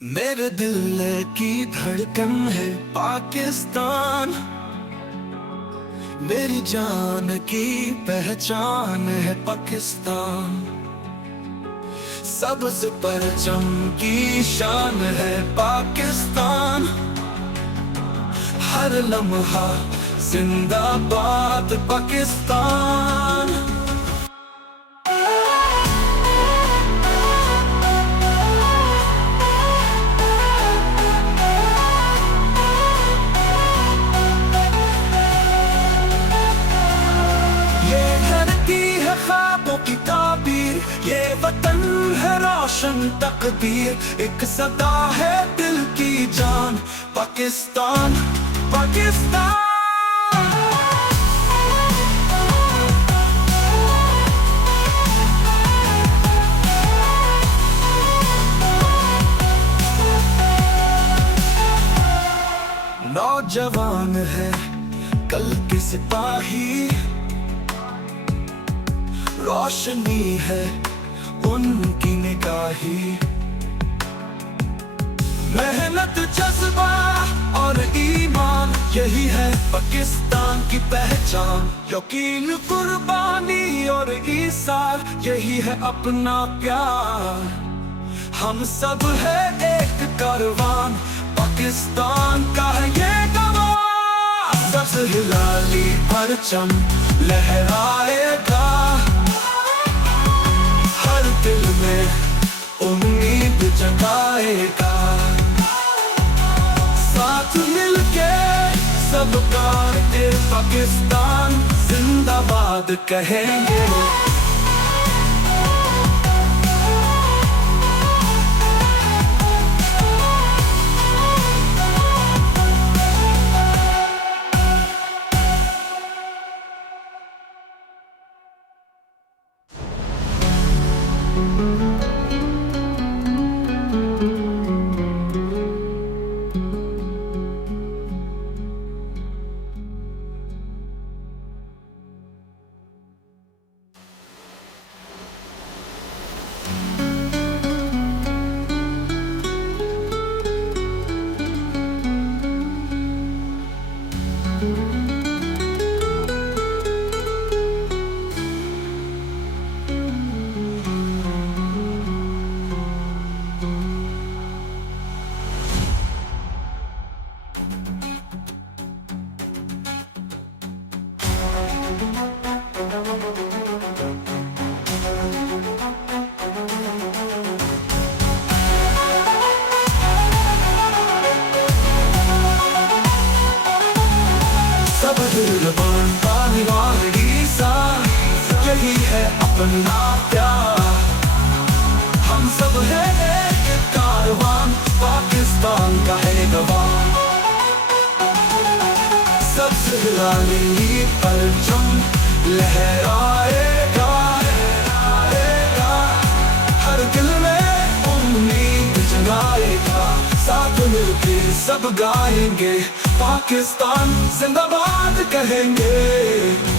मेरे दिल की धड़कन है पाकिस्तान। मेरी जान की पहचान है पाकिस्तान। सबसे परचम की शान है पाकिस्तान। हर लम्हा जिंदाबाद पाकिस्तान। ख्वाबों की ताबीर, ये वतन है रोशन तकदीर। एक सदा है दिल की जान, पाकिस्तान पाकिस्तान। नौजवान है कल के सिपाही, रोशनी है उनकी निगाही। मेहनत जज्बा और ईमान, यही है पाकिस्तान की पहचान। यकीन कुर्बानी और ईसार, यही है अपना प्यार। हम सब है एक कारवान, पाकिस्तान का है ये गवाह। सबसे हिलाली परचम लहराएगा, दिल में उम्मीद जगाएगा। साथ मिलके सबका पाकिस्तान जिंदाबाद कहेंगे। यही है अपना प्यार। हम सब है एक कारवान, पाकिस्तान का है गवाह। सबसे हिलाली परचम लहराएगा, हर दिल में उम्मीद जगाएगा। साथ मिलके सब गाएंगे, पाकिस्तान जिंदाबाद कहेंगे।